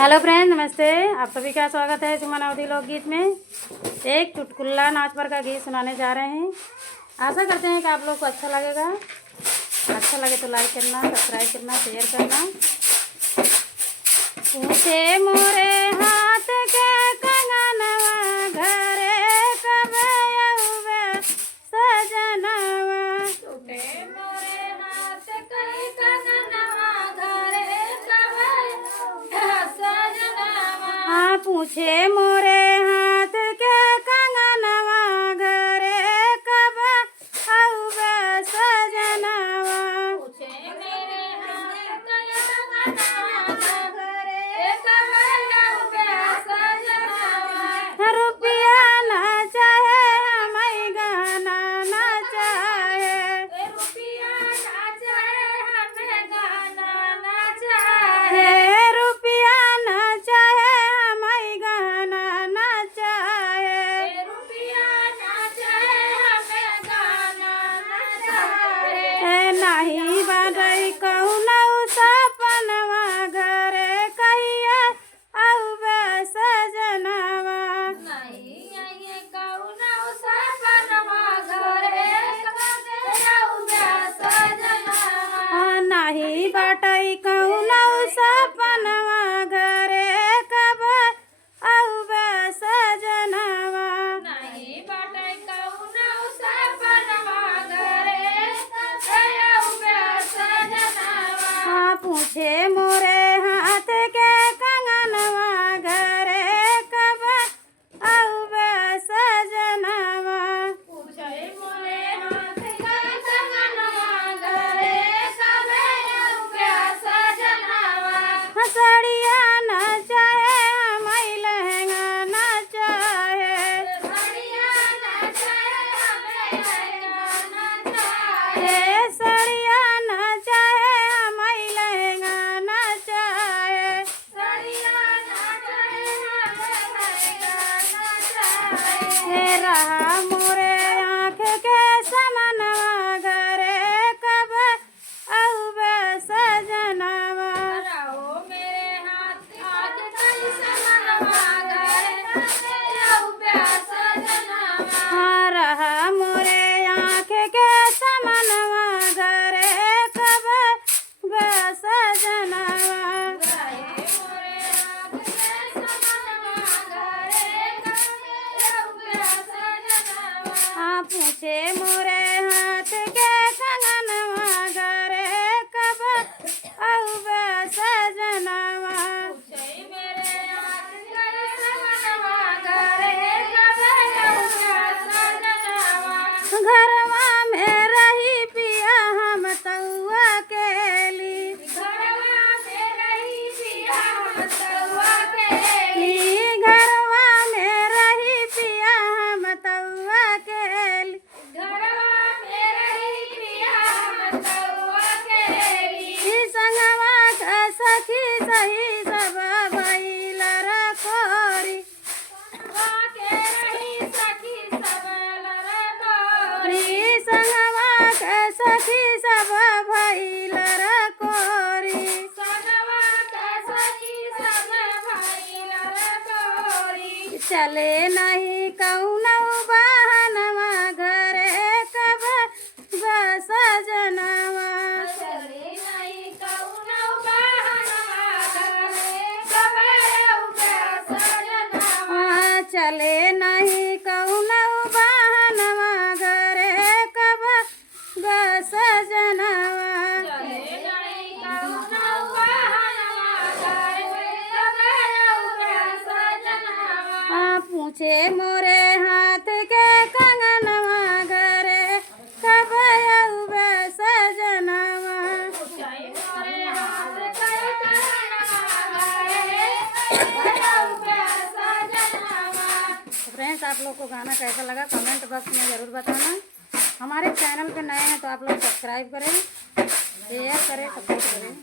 Hello friend, नमस्ते। आप सभी का स्वागत है सुमन अवधी लोकगीत में। एक चुटकुला नाच पर का गीत सुनाने जा रहे हैं। आशा करते हैं कि आप लोग को अच्छा लगेगा। अच्छा लगे तो लाइक करना, सब्सक्राइब करना, शेयर करना। पूछे मोरे हाथ के कंगनवा, घरे कब आउबे सजनवा। टूटे मोरे हाथ के कंगनवा, घरे कब आउबे सजनवा। हाँ, पूछे मोरे हाथ के कंगनवा, घरे कब आउबे सजनवा। पूछे मेरे हाथ के कंगनवा, घरे कब आउबे सजनवा। रुपया ना चाहे हमें गाना ना चाहे, रुपया ना चाहे हमें गाना ना चाहे। रुपया ना चाहे हमें गाना ना चाहे। रुपया ना चाहे हमें गाना ना चाहे। नहीं बाटई कौनो सपनवा, घरे कहिए आउबे सजनवा। नहीं आइए कौनो सपनवा, घरे कब आउबे सजनवा। नहीं बाटई कौनो सपनवा, घरे कब आउबे सजनवा। नहीं बाटे कौनो सपनवा, घरे कब आउबे सजनवा। पूछे मोरे हाथ के कंगनवा, घरे कब आउबे सजनवा। पूछे मोरे हाथ के कंगनवा, घरे कब आउबे सजनवा। हसड़िया ना चाहे हमें लहंगा ना चाहे, सड़िया ना चाहे हमें लहंगा ना चाहे। सड़िया ना चाहे हमें लहंगा ना चाहे। सड़िया ना चाहे हमें लहंगा ना चाहे। रहा मोरे आँख के समनवा, घरे कब आउबे सजनवा। रहो मेरे हाथ कई समनवा, घरे कब आउबे सजनवा। रहा मोरे आँख के समनवा, घरे कब आउबे सजनवा। रहे मोरे हाथ के समनवा, घरे कब आउबे सजनवा। पूछे मोरे हाथ के कंगनवा, घरे कब आउबे सजनवा। पूछे मेरे हाथ के समनवा, घरे कब आउबे सजनवा। घरवा में रही पिया हम तौआ केली, घरवा में रही पिया हम तौआ केली। घरवा में रही पिया हम तौआ केली। घरवा में रही पिया हम तौआ केली। संगवा का सखी सही सब भइल रखोरी, संगवा के रही सखी सब लरकोरी। संगवा का सखी सब भइल रखोरी। संगवा के सखी सब भाई लरकोरी। चले नहीं कौनो बहनवा, घरे कब सजनवा। चली नहीं कौनो बहनवा, घरे कब आउबे सजनवा। चले नहीं कौनो बहनवा, घरे कब सजनवा। चले नहीं कौनो बहनवा, घरे कब आउबे सजनवा। पूछे मोरे हाथ के कंगनवा, घरे कब आउबे सजनवा। पूछे मोरे हाथ के कंगनवा, घरे कब आउबे सजनवा। फ्रेंड्स, आप लोग को गाना कैसा लगा कमेंट बॉक्स में ज़रूर बताना। हमारे चैनल पे नए हैं तो आप लोग सब्सक्राइब करें, शेयर करें, सपोर्ट करें।